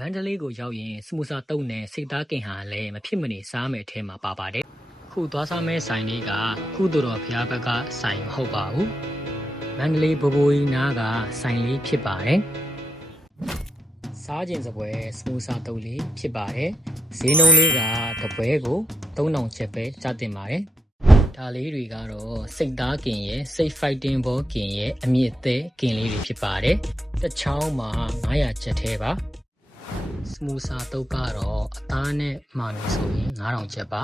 မန္တလေးကိုရောက်ရင်စမူစာတုံးနဲ့စိတ်သားကင်ဟာလည်းမဖြစ်မနေစားမယ်အထဲမှာပါပါတယ်။ခုသွားစားမဲ့ဆိုင်လေးကကုသိုလ်တော်ဘုရားဘက်ကဆိုင်မဟုတ်ပါဘူး။မန္တလေးဘိုးဘိုးကြီးနားကဆိုင်လေးဖြစ်ပါတယ်။စားခြင်းစပွဲစမူစာတုံးလေးဖြစ်ပါတယ်။ဈေးနှုန်းလေးကတပွဲကို3000ကျပ်ပဲကျတင်ပါတယ်။ဒါလေးတွေကတော့စိတ်သားကင်ရဲ့စိတ် fighting ball ကင်ရဲ့အမြင့်သေးကင်လေးတွေဖြစ်ပါတယ်။တစ်ချောင်းမှာ900ကျပ်သေးပါ။စမူစာတုပ်ကတော့အသားနဲ့မှန်လို့ဆိုရင်9000ကျပ်ပါ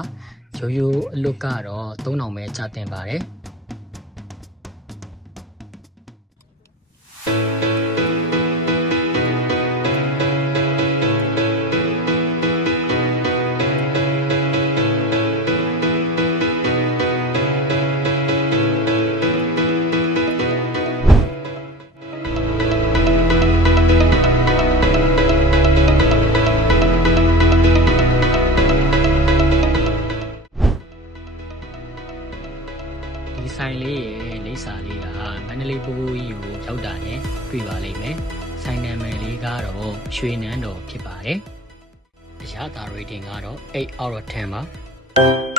ရိုးရိုးအလွတ်ကတော့3000ပဲကျတင်ပါတယ်ဒီဆိုင်လေးရဲ့လိပ်စာလေးကမန္တလေးဘိုးဘိုးကြီးကိုရောက်တာနဲ့တွေ့ပါလိမ့်မယ်။ဆိုင်နာမည်လေးကတော့ရွှေနန်းတော်ဖြစ်ပါတယ်။အရသာ rating ကတော့8 out of 10ပါ။